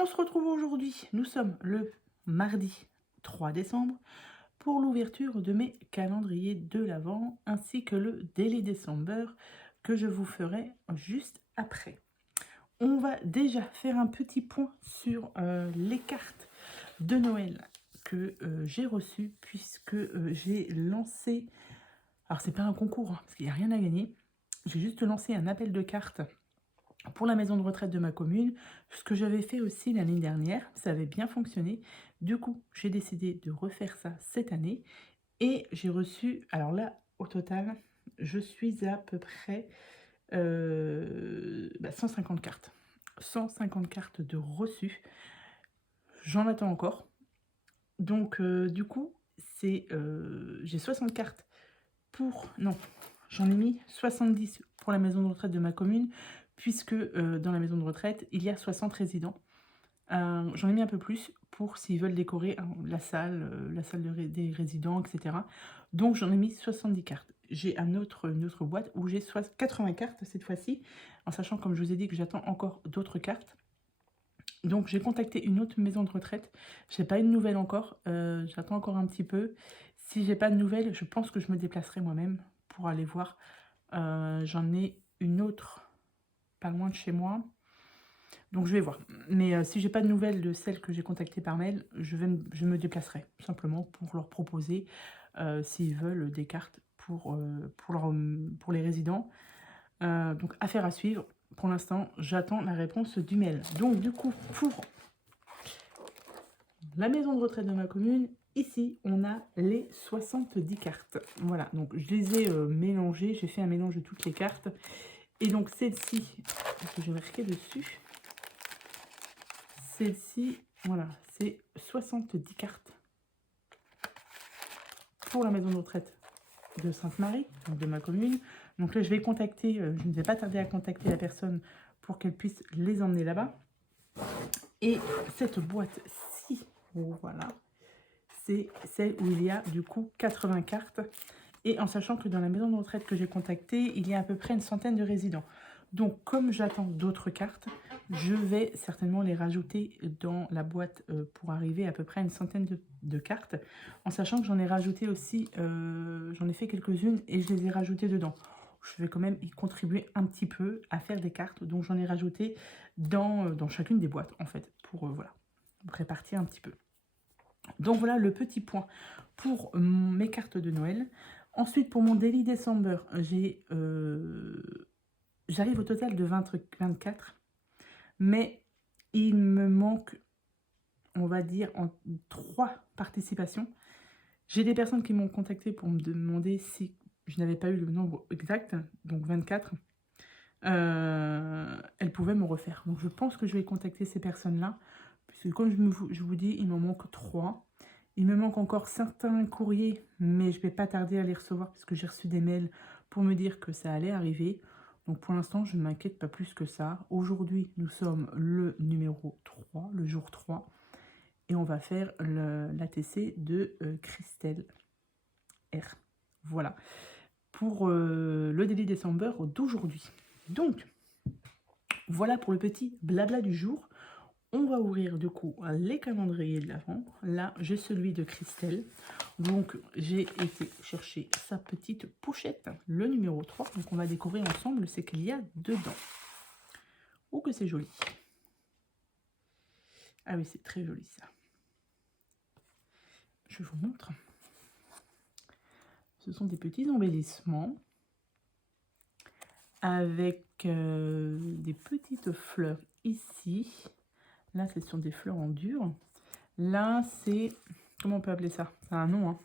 On se retrouve aujourd'hui, nous sommes le mardi 3 décembre, pour l'ouverture de mes calendriers de l'Avent, ainsi que le Daily December que je vous ferai juste après. On va déjà faire un petit point sur les cartes de Noël que j'ai reçues, puisque j'ai lancé, alors c'est pas un concours, hein, parce qu'il n'y a rien à gagner, j'ai juste lancé un appel de cartes pour la maison de retraite de ma commune, ce que j'avais fait aussi l'année dernière, ça avait bien fonctionné. Du coup, j'ai décidé de refaire ça cette année et j'ai reçu, alors là, au total, je suis à peu près 150 cartes. 150 cartes de reçus. J'en attends encore. Donc, du coup, j'ai 60 cartes pour... Non, j'en ai mis 70 pour la maison de retraite de ma commune, puisque dans la maison de retraite, il y a 60 résidents. J'en ai mis un peu plus pour s'ils veulent décorer la salle des résidents, etc. Donc j'en ai mis 70 cartes. J'ai une autre boîte où j'ai 80 cartes cette fois-ci, en sachant, comme je vous ai dit, que j'attends encore d'autres cartes. Donc j'ai contacté une autre maison de retraite. J'ai pas une nouvelle encore. J'attends encore un petit peu. Si j'ai pas de nouvelles, je pense que je me déplacerai moi-même pour aller voir. J'en ai une autre pas loin de chez moi. Donc je vais voir. Mais si j'ai pas de nouvelles de celles que j'ai contactées par mail, je me déplacerai tout simplement pour leur proposer s'ils veulent des cartes pour les résidents. Donc affaire à suivre. Pour l'instant, j'attends la réponse du mail. Donc du coup, pour la maison de retraite de ma commune, ici, on a les 70 cartes. Voilà, donc je les ai mélangées. J'ai fait un mélange de toutes les cartes. Et donc celle-ci, que j'ai marqué dessus, celle-ci, voilà, c'est 70 cartes pour la maison de retraite de Sainte-Marie, donc de ma commune. Donc là, je vais contacter, je ne vais pas tarder à contacter la personne pour qu'elle puisse les emmener là-bas. Et cette boîte-ci, voilà, c'est celle où il y a du coup 80 cartes. Et en sachant que dans la maison de retraite que j'ai contactée, il y a à peu près une centaine de résidents. Donc, comme j'attends d'autres cartes, je vais certainement les rajouter dans la boîte pour arriver à peu près à une centaine de cartes, en sachant que j'en ai rajouté aussi, j'en ai fait quelques-unes et je les ai rajoutées dedans. Je vais quand même y contribuer un petit peu à faire des cartes, donc j'en ai rajouté dans chacune des boîtes, en fait, pour voilà, répartir un petit peu. Donc voilà le petit point pour mes cartes de Noël. Ensuite, pour mon Daily December, j'arrive au total de 24, mais il me manque, on va dire, 3 participations. J'ai des personnes qui m'ont contacté pour me demander si je n'avais pas eu le nombre exact, donc 24. Elles pouvaient me refaire. Donc je pense que je vais contacter ces personnes-là, puisque comme je vous dis, il m'en manque 3. Il me manque encore certains courriers, mais je ne vais pas tarder à les recevoir, puisque j'ai reçu des mails pour me dire que ça allait arriver. Donc pour l'instant, je ne m'inquiète pas plus que ça. Aujourd'hui, nous sommes le numéro 3, le jour 3. Et on va faire l'ATC de Christelle R. Voilà. Pour le Daily December d'aujourd'hui. Donc, voilà pour le petit blabla du jour. On va ouvrir du coup les calendriers de l'Avent. Là, j'ai celui de Christelle. Donc, j'ai été chercher sa petite pochette, le numéro 3. Donc, on va découvrir ensemble ce qu'il y a dedans. Oh, que c'est joli. Ah oui, c'est très joli ça. Je vous montre. Ce sont des petits embellissements avec des petites fleurs ici. Là, ce sont des fleurs en dur. Là, c'est... Comment on peut appeler ça? C'est un nom, hein.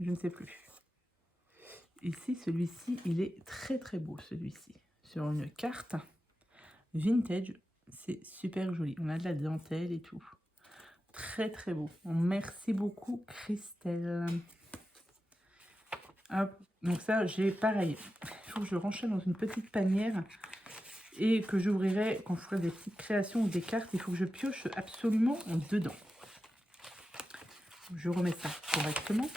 Je ne sais plus. Ici, celui-ci, il est très très beau, celui-ci. Sur une carte vintage, c'est super joli. On a de la dentelle et tout. Très très beau. Merci beaucoup, Christelle. Hop. Donc ça, j'ai pareil. Il faut que je range ça dans une petite panière et que j'ouvrirai quand je ferai des petites créations ou des cartes. Il faut que je pioche absolument dedans. Je remets ça correctement.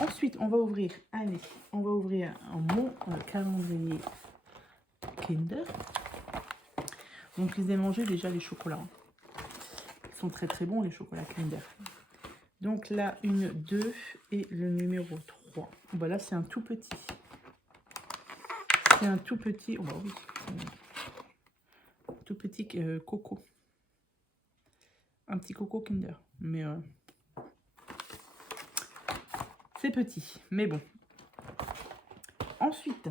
Ensuite, on va ouvrir, allez, on va ouvrir mon calendrier Kinder. Donc, je les ai mangés déjà, les chocolats. Ils sont très très bons, les chocolats Kinder. Donc là, 1, 2 et le numéro 3. Bah là, c'est un tout petit. C'est un tout petit. Oh bah oui. Tout petit coco. Un petit coco Kinder. Mais c'est petit. Mais bon. Ensuite,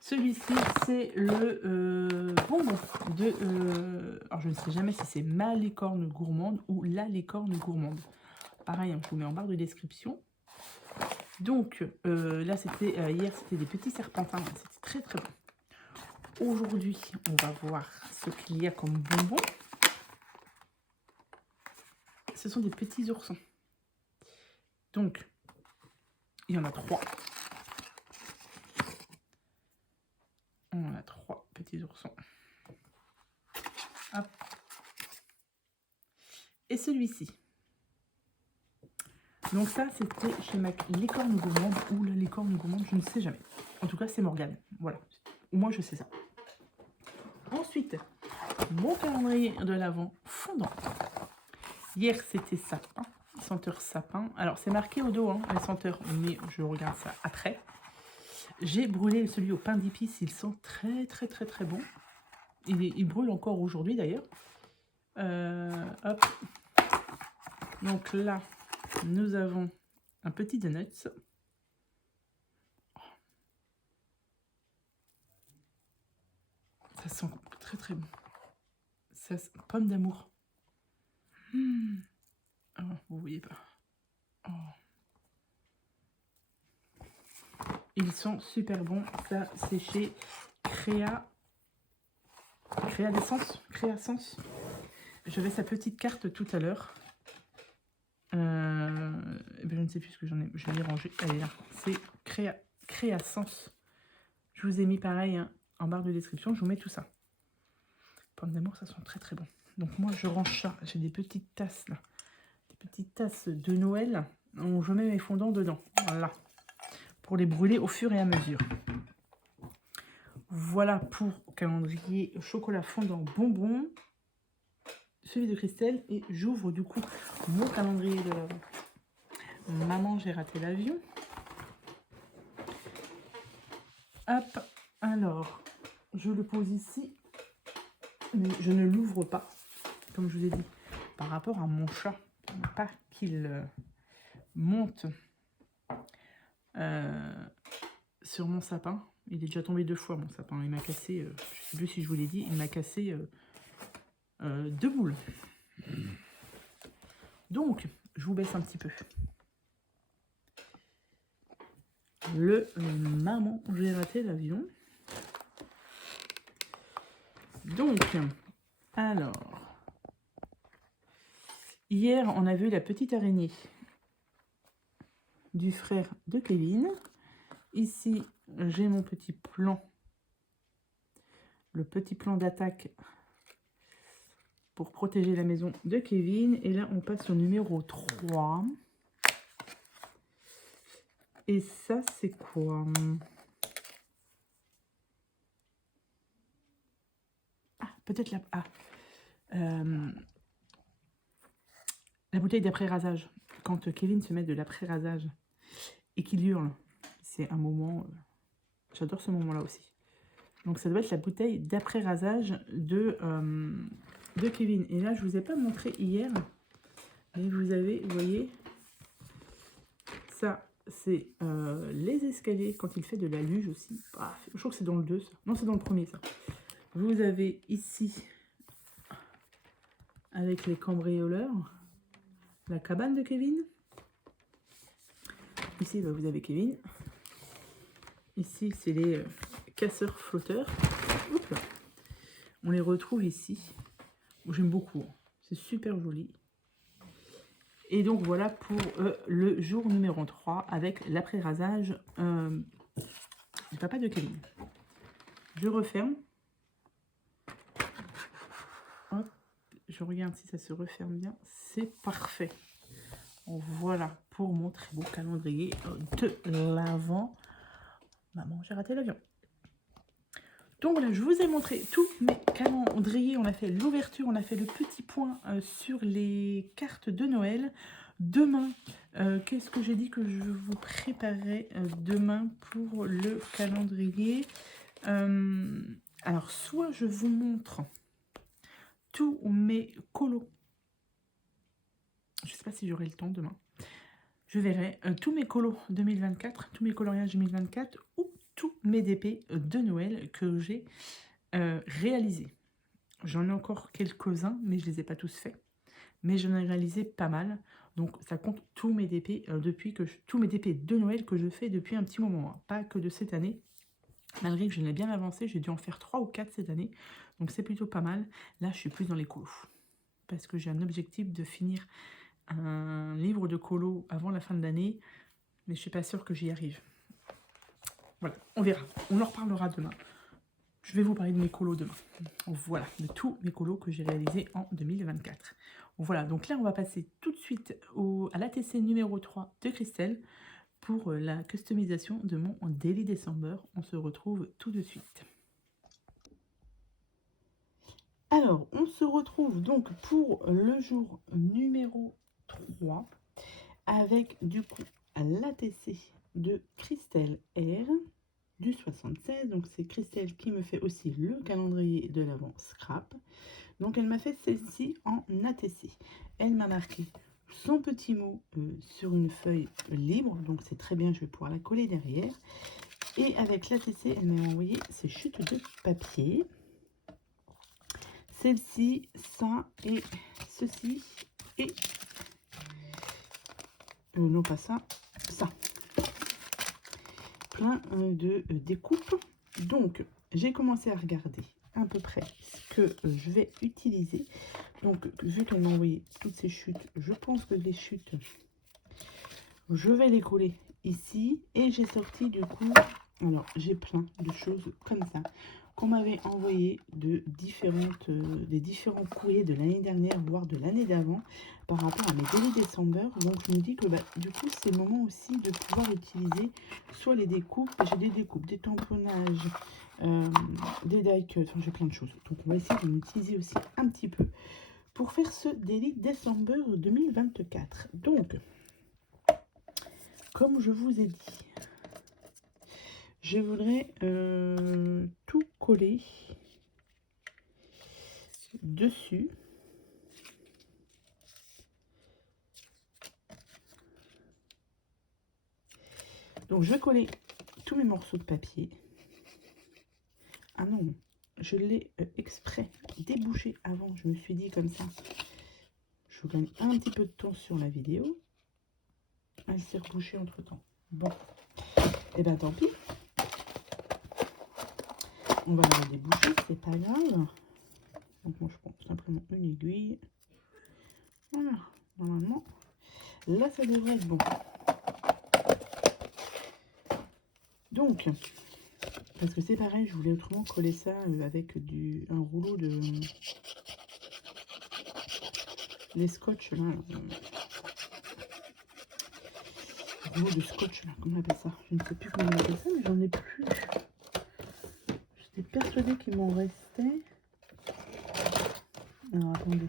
celui-ci, c'est le bonbon de... alors, je ne sais jamais si c'est ma licorne gourmande ou la licorne gourmande. Pareil, hein, je vous mets en barre de description. Donc, là, c'était hier, c'était des petits serpentins. C'était très, très bon. Aujourd'hui, on va voir ce qu'il y a comme bonbons. Ce sont des petits oursons. Donc, il y en a 3. On a 3 petits oursons. Hop. Et celui-ci. Donc ça, c'était chez ma licorne gourmande ou la licorne gourmande, je ne sais jamais. En tout cas, c'est Morgane. Voilà. Au moins, je sais ça. Ensuite, mon calendrier de l'Avent fondant. Hier, c'était sapin. Senteur sapin. Alors, c'est marqué au dos, hein, les senteurs, mais je regarde ça après. J'ai brûlé celui au pain d'épices. Il sent très, très, très, très bon. Il brûle encore aujourd'hui, d'ailleurs. Hop. Donc là, nous avons un petit donuts. Ça sent très, très bon. Ça sent pomme d'amour. Oh, vous voyez pas. Oh. Ils sont super bons. Ça, c'est chez Créasens. J'avais sa petite carte tout à l'heure. Je ne sais plus ce que j'en ai. Je l'ai rangé. Elle est là. C'est Créasens. Je vous ai mis pareil hein, en barre de description. Je vous mets tout ça. Pommes d'amour, ça sent très très bon. Donc moi, je range ça. J'ai des petites tasses là. Des petites tasses de Noël. Où je mets mes fondants dedans. Voilà. Pour les brûler au fur et à mesure. Voilà pour calendrier chocolat fondant bonbon. Celui de Christelle. Et j'ouvre du coup mon calendrier de l'Avent. Maman, j'ai raté l'avion. Hop. Alors, je le pose ici. Mais je ne l'ouvre pas. Comme je vous ai dit. Par rapport à mon chat. Pas qu'il monte sur mon sapin. Il est déjà tombé 2 fois, mon sapin. Il m'a cassé, je ne sais plus si je vous l'ai dit, il m'a cassé 2 boules. Donc, je vous baisse un petit peu. Maman, j'ai raté l'avion. Donc, alors, hier, on a vu la petite araignée du frère de Kevin. Ici, j'ai mon petit plan. Le petit plan d'attaque pour protéger la maison de Kevin. Et là, on passe au numéro 3. Et ça, c'est quoi? Ah, peut-être la... Ah, la bouteille d'après-rasage. Quand Kevin se met de l'après-rasage et qu'il hurle. C'est un moment... J'adore ce moment-là aussi. Donc, ça doit être la bouteille d'après-rasage de Kevin. Et là, je ne vous ai pas montré hier. Mais vous avez, vous voyez, ça, c'est les escaliers quand il fait de la luge aussi. Ah, je crois que c'est dans le 2, ça. Non, c'est dans le premier, ça. Vous avez ici, avec les cambrioleurs, la cabane de Kevin. Ici, bah, vous avez Kevin. Ici, c'est les casseurs flotteurs. Oups là. On les retrouve ici. J'aime beaucoup. C'est super joli. Et donc, voilà pour le jour numéro 3 avec l'après-rasage du papa de Kevin. Je referme. Hop. Je regarde si ça se referme bien. C'est parfait. Voilà pour mon très beau calendrier de l'Avent. Maman, j'ai raté l'avion. Donc voilà, je vous ai montré tous mes calendriers. On a fait l'ouverture, on a fait le petit point sur les cartes de Noël. Demain, qu'est-ce que j'ai dit que je vous préparerai demain pour le calendrier? Alors, soit je vous montre tous mes colos. Je ne sais pas si j'aurai le temps demain. Je verrai tous mes colos 2024, tous mes coloriages 2024 ou tous mes DP de Noël que j'ai réalisés. J'en ai encore quelques-uns, mais je ne les ai pas tous faits. Mais j'en ai réalisé pas mal. Donc ça compte tous mes DP tous mes DP de Noël que je fais depuis un petit moment. Hein. Pas que de cette année. Malgré que je l'ai bien avancé, j'ai dû en faire 3 ou 4 cette année. Donc c'est plutôt pas mal. Là, je suis plus dans les colos. Parce que j'ai un objectif de finir un livre de colo avant la fin de l'année. Mais je suis pas sûre que j'y arrive. Voilà, on verra. On en reparlera demain. Je vais vous parler de mes colos demain. Voilà, de tous mes colos que j'ai réalisés en 2024. Voilà, donc là, on va passer tout de suite à l'ATC numéro 3 de Christelle pour la customisation de mon Daily December. On se retrouve tout de suite. Alors, on se retrouve donc pour le jour numéro 3 avec du coup l'ATC de Christelle R du 76. Donc c'est Christelle qui me fait aussi le calendrier de l'Avent Scrap. Donc elle m'a fait celle-ci en ATC. Elle m'a marqué son petit mot sur une feuille libre. Donc c'est très bien, je vais pouvoir la coller derrière. Et avec l'ATC, elle m'a envoyé ses chutes de papier. Celle-ci, ça et ceci. Et non pas ça, ça. Plein de découpes. Donc j'ai commencé à regarder à peu près ce que je vais utiliser. Donc vu qu'elle m'a envoyé toutes ces chutes, je pense que les chutes, je vais les coller ici. Et j'ai sorti du coup, alors j'ai plein de choses comme ça qu'on m'avait envoyé de des différents courriers de l'année dernière, voire de l'année d'avant, par rapport à mes Daily December. Donc je me dis que du coup c'est le moment aussi de pouvoir utiliser soit les découpes, j'ai des découpes, des tamponnages, des die cuts, enfin j'ai plein de choses. Donc on va essayer de l'utiliser aussi un petit peu pour faire ce Daily December 2024. Donc, comme je vous ai dit, je voudrais tout coller dessus. Donc je vais coller tous mes morceaux de papier. Ah non, je l'ai exprès débouché avant. Je me suis dit comme ça, je gagne un petit peu de temps sur la vidéo. Elle s'est rebouchée entre temps. Bon, et ben tant pis. On va la déboucher, c'est pas grave. Donc moi je prends simplement une aiguille. Voilà, normalement, là ça devrait être bon. Donc, parce que c'est pareil, je voulais autrement coller ça avec un rouleau de... les scotch là. Rouleau de scotch là, comment on appelle ça? Je ne sais plus comment on appelle ça, mais j'en ai plus. J'étais persuadée qu'il m'en restait. Alors attendez.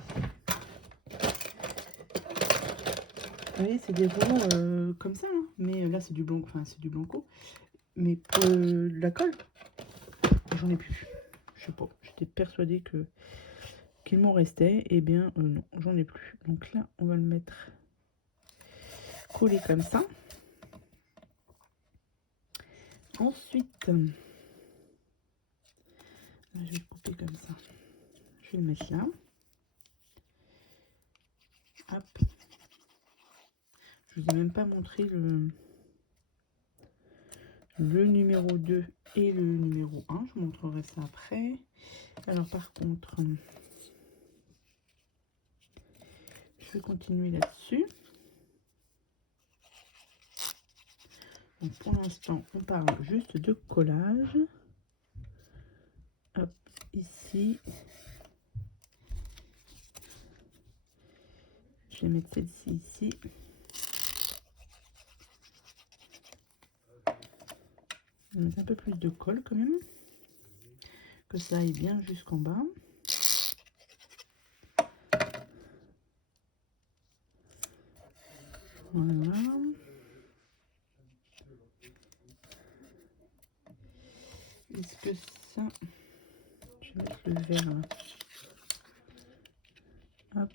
Vous voyez, c'est des rouleaux comme ça, hein. Mais là c'est du blanc, enfin c'est du blanco. Mais pour la colle, j'en ai plus. Je sais pas, j'étais persuadée qu'il m'en restait. Eh bien non, j'en ai plus. Donc là, on va le mettre collé comme ça. Ensuite, là, je vais le couper comme ça. Je vais le mettre là. Hop. Je vous ai même pas montré le numéro 2 et le numéro 1. Je vous montrerai ça après. Alors par contre, je vais continuer là-dessus. Donc pour l'instant, on parle juste de collage. Hop, ici. Je vais mettre celle-ci ici. Je vais mettre un peu plus de colle quand même. que ça aille bien jusqu'en bas. Voilà. Est-ce que ça... Je vais mettre le verre là. Hop.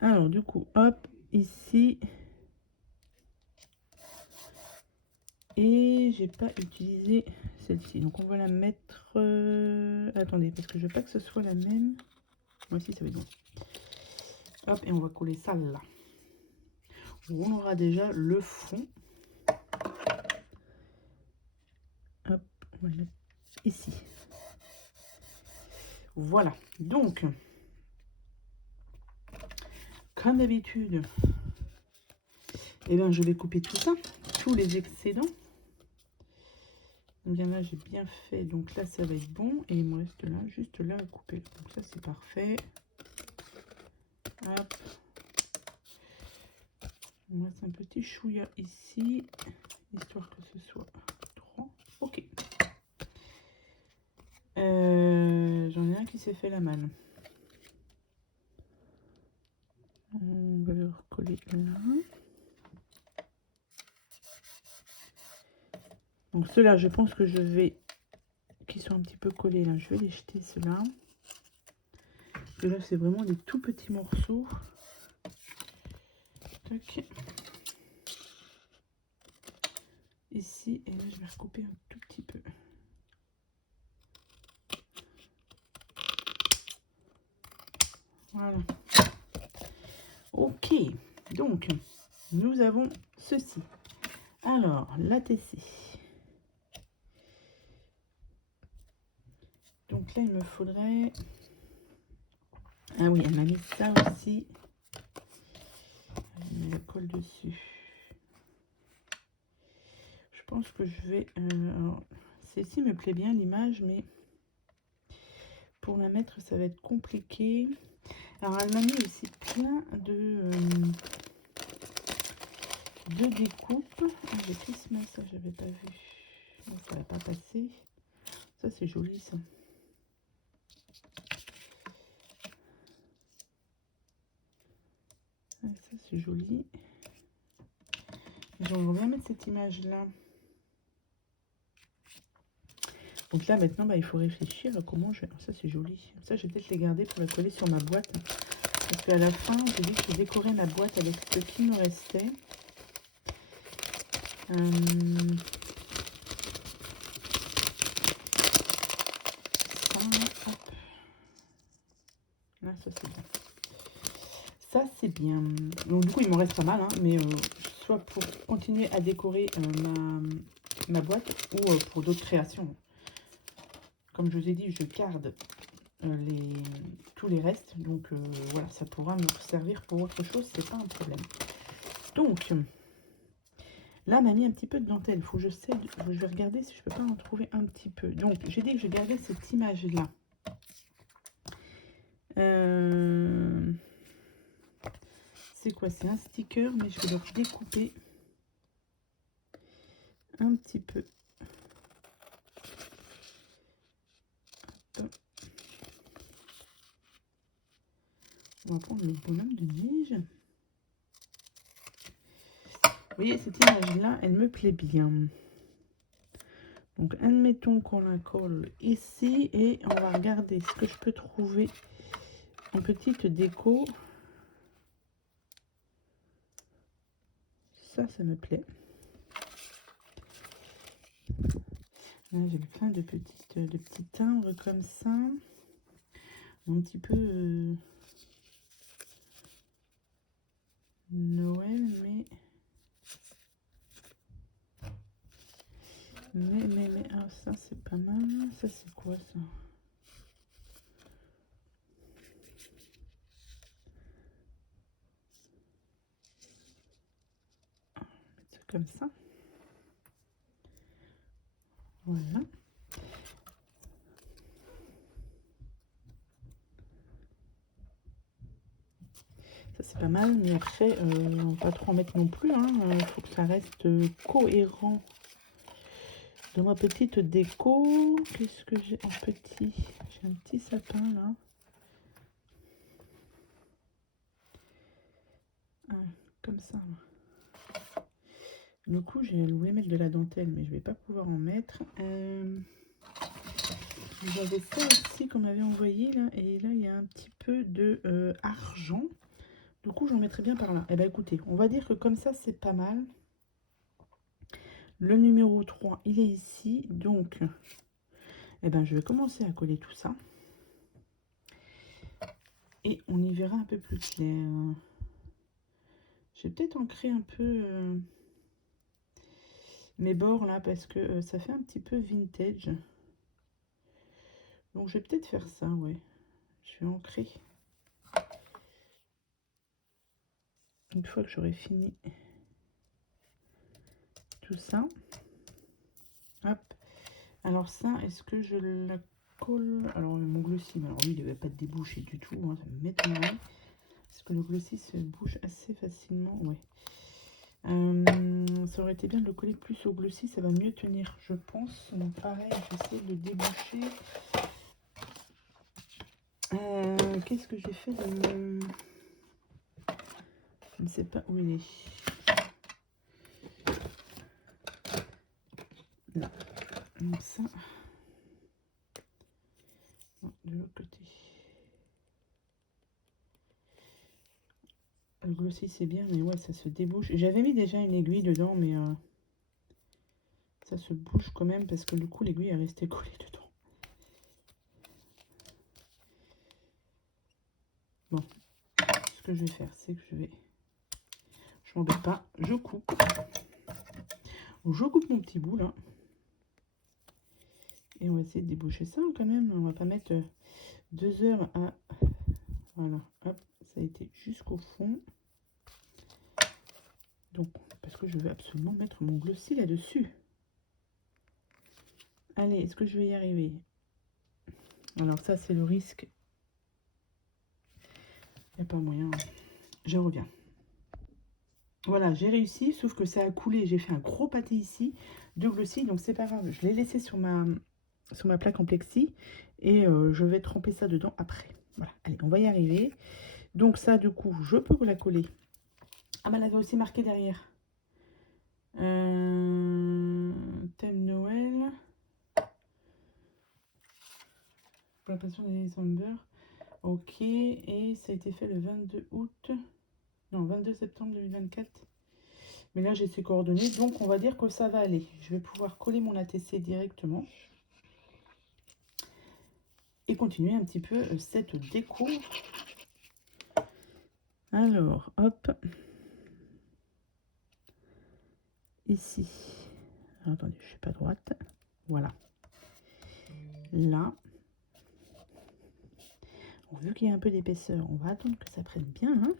Alors du coup, hop, ici. Et j'ai pas utilisé celle-ci. Donc on va la mettre... Attendez, parce que je veux pas que ce soit la même. Moi aussi ça va être bon. Hop, et on va coller ça là. Où on aura déjà le fond. Hop, on va le mettre ici. Voilà. Donc, comme d'habitude, eh ben, je vais couper tout ça, tous les excédents. Bien là, j'ai bien fait. Donc là, ça va être bon. Et il me reste là, juste là à couper. Donc ça, c'est parfait. Hop. On reste un petit chouïa ici, histoire que ce soit 3. Ok. J'en ai un qui s'est fait la malle. On va le recoller là. Donc ceux-là, je pense que je vais, qui sont un petit peu collés là, je vais les jeter ceux-là. Et là, c'est vraiment des tout petits morceaux. Tac. Ici, et là, je vais recouper un tout petit peu. Voilà. Ok, donc nous avons ceci. Alors, la TC. Donc là, il me faudrait... Ah oui, elle m'a mis ça aussi. Je mets la colle dessus. Je pense que je vais... celle-ci me plaît bien, l'image, mais pour la mettre, ça va être compliqué. Alors, elle m'a mis aussi plein de découpes. Ah, j'ai pris ça, j'avais pas vu. Ça va pas passer. Ça, c'est joli, ça. Ah, ça, c'est joli. J'aimerais bien mettre cette image-là. Donc là, maintenant, bah, il faut réfléchir à comment je... Ça, c'est joli. Ça, je vais peut-être les garder pour la coller sur ma boîte. Parce qu'à la fin, j'ai dit que je décorais ma boîte avec ce qui me restait. Ça, hop. Là, ça, c'est bien. Ça, c'est bien. Donc, du coup, il m'en reste pas mal, hein, mais soit pour continuer à décorer ma boîte ou pour d'autres créations. Comme je vous ai dit, je garde tous les restes. Donc, voilà, ça pourra me servir pour autre chose. C'est pas un problème. Donc, là, m'a mis un petit peu de dentelle. Faut que je vais regarder si je peux pas en trouver un petit peu. Donc, j'ai dit que je gardais cette image-là. C'est quoi? C'est un sticker, mais je vais le découper un petit peu. Hop. On va prendre le bonhomme de neige. Vous voyez, cette image-là, elle me plaît bien. Donc, admettons qu'on la colle ici et on va regarder ce que je peux trouver en petite déco. Ça me plaît. Là, j'ai plein de petits timbres comme ça. Un petit peu Noël, mais ah, ça c'est pas mal. Ça c'est quoi ça? On va mettre ça comme ça. Voilà. Ça c'est pas mal, mais après on va pas trop en mettre non plus. Il faut que ça reste cohérent Dans ma petite déco, qu'est-ce que j'ai en petit? J'ai un petit sapin là. Ah, comme ça. Du coup, j'ai voulu mettre de la dentelle, mais je vais pas pouvoir en mettre. J'avais ça aussi qu'on m'avait envoyé là, et là il y a un petit peu de argent. Du coup, j'en mettrai bien par là. Eh bien, écoutez, on va dire que comme ça, c'est pas mal. Le numéro 3, il est ici. Donc, eh ben, je vais commencer à coller tout ça. Et on y verra un peu plus clair. Je vais peut-être ancrer un peu mes bords là, parce que ça fait un petit peu vintage. Donc, je vais peut-être faire ça, ouais. Je vais ancrer. Une fois que j'aurai fini tout ça. Hop. Alors ça, est-ce que je la colle? Alors mon glossy, alors lui il ne devait pas te déboucher du tout, hein, ça m'étonnerait. Parce que le glossy se bouge assez facilement, ouais. Ça aurait été bien de le coller plus au glossy, ça va mieux tenir, je pense. Donc pareil, j'essaie de le déboucher. Qu'est-ce que j'ai fait de... Je ne sais pas où il est. Là. Donc ça. Non, de l'autre côté. Le glossy c'est bien, mais ouais, ça se débouche. J'avais mis déjà une aiguille dedans, mais ça se bouge quand même parce que du coup l'aiguille est restée collée dedans. Bon, ce que je vais faire, c'est que je m'embête pas, je coupe mon petit bout là. Et on va essayer de déboucher ça quand même. On va pas mettre 2 heures à... Voilà, hop, ça a été jusqu'au fond. Donc, parce que je veux absolument mettre mon glossy là-dessus. Allez, est-ce que je vais y arriver? Alors ça, c'est le risque. Il n'y a pas moyen. Je reviens. Voilà, j'ai réussi, sauf que ça a coulé. J'ai fait un gros pâté ici de glossy, donc c'est pas grave. Je l'ai laissé sur ma plaque en plexi et je vais tremper ça dedans après. Voilà, allez, on va y arriver. Donc ça, du coup, je peux la coller. Ah, mais elle avait aussi marqué derrière. Thème Noël. Pour la passion des décembre. Ok, et ça a été fait le 22 août. Non, 22 septembre 2024. Mais là, j'ai ses coordonnées, donc on va dire que ça va aller. Je vais pouvoir coller mon ATC directement. Et continuer un petit peu cette déco. Alors, hop. Ici. Alors, attendez, je ne suis pas droite. Voilà. Là. Vu qu'il y a un peu d'épaisseur, on va attendre que ça prenne bien. Hein.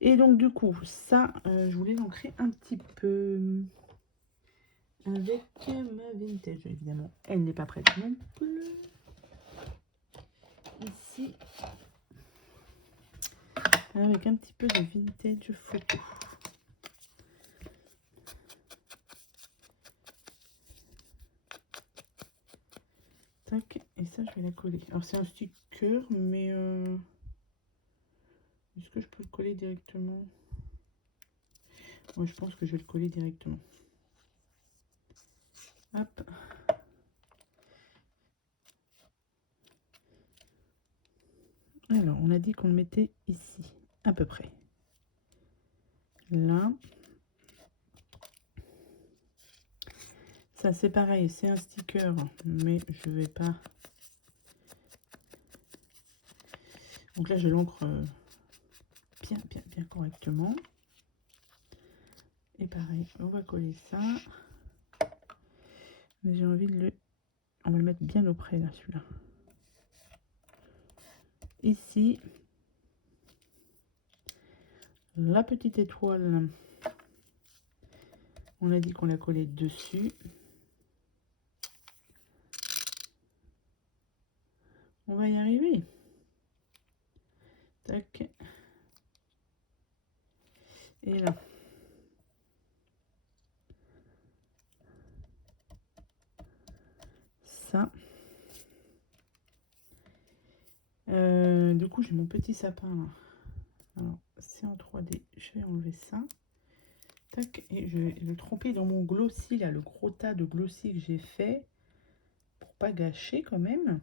Et donc, du coup, ça, je voulais l'ancrer un petit peu avec ma vintage, évidemment. Elle n'est pas prête non plus. Ici, avec un petit peu de vintage photo. Tac, et ça, je vais la coller. Alors, c'est un sticker, mais est-ce que je peux le coller directement? Moi, je pense que je vais le coller directement. Hop. Alors, on a dit qu'on le mettait ici, à peu près. Là. Ça, c'est pareil, c'est un sticker, mais je vais pas... Donc là, je l'encre bien correctement. Et pareil, on va coller ça. Mais j'ai envie de le... On va le mettre bien auprès, là, celui-là. Ici, la petite étoile, on a dit qu'on la collait dessus. On va y arriver. Tac. Et là. j'ai mon petit sapin là. Alors, c'est en 3D. Je vais enlever ça. Tac, et je vais le tremper dans mon glossy, là, le gros tas de glossy que j'ai fait. Pour pas gâcher quand même.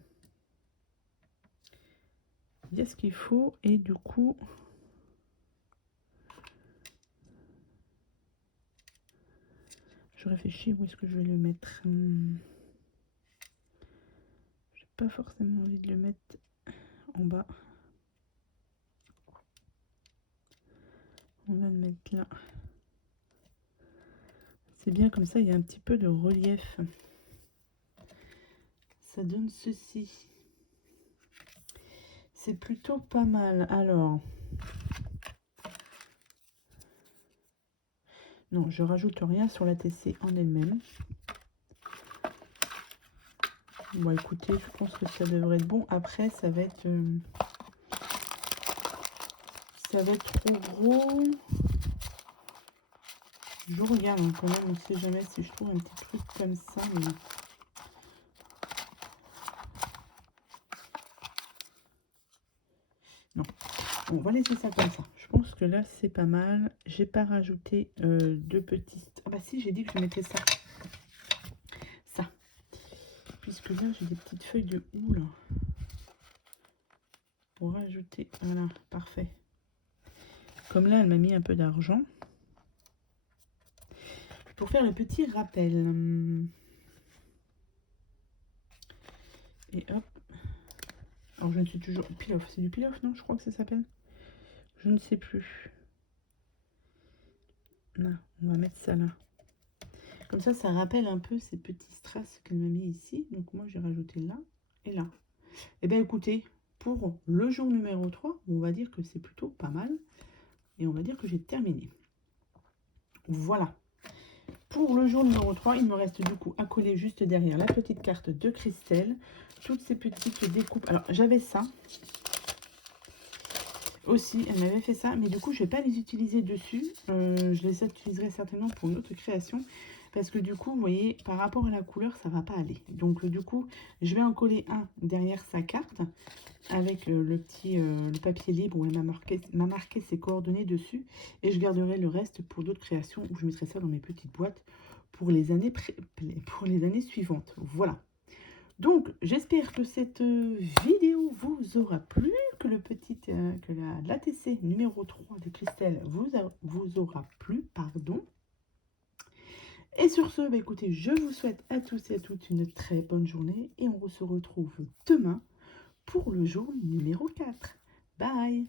Il y a ce qu'il faut. Et du coup... je réfléchis où est-ce que je vais le mettre. J'ai pas forcément envie de le mettre en bas. On va le mettre là. C'est bien comme ça, il y a un petit peu de relief. Ça donne ceci. C'est plutôt pas mal. Alors, non, je rajoute rien sur la TC en elle-même. Bon, écoutez, je pense que ça devrait être bon. Après, ça va être trop gros. Je regarde hein, quand même, on ne sait jamais si je trouve un petit truc comme ça. Mais... non, on va laisser ça comme ça. Je pense que là, c'est pas mal. J'ai pas rajouté de petits... ah bah si, j'ai dit que je mettais ça. Ça. Puisque là, j'ai des petites feuilles de houle. Pour rajouter... voilà, parfait. Comme là, elle m'a mis un peu d'argent. Pour faire le petit rappel. Et hop. Alors, je ne suis toujours... peel-off, c'est du peel-off, non? Je crois que ça s'appelle. Je ne sais plus. Non, on va mettre ça là. Comme ça rappelle un peu ces petits strass qu'elle m'a mis ici. Donc, moi, j'ai rajouté là et là. Et bien, écoutez, pour le jour numéro 3, on va dire que c'est plutôt pas mal. Et on va dire que j'ai terminé. Voilà. Pour le jour numéro 3, il me reste du coup à coller juste derrière la petite carte de Christelle. Toutes ces petites découpes. Alors, j'avais ça. Aussi, elle m'avait fait ça. Mais du coup, je ne vais pas les utiliser dessus. Je les utiliserai certainement pour une autre création. Parce que du coup, vous voyez, par rapport à la couleur, ça ne va pas aller. Donc, du coup, je vais en coller un derrière sa carte. Avec le petit le papier libre où elle m'a marqué ses coordonnées dessus. Et je garderai le reste pour d'autres créations où je mettrai ça dans mes petites boîtes pour les années suivantes. Voilà. Donc, j'espère que cette vidéo vous aura plu, que l'ATC numéro 3 de Christelle vous aura plu, pardon. Et sur ce, bah, écoutez, je vous souhaite à tous et à toutes une très bonne journée et on se retrouve demain pour le jour numéro 4. Bye!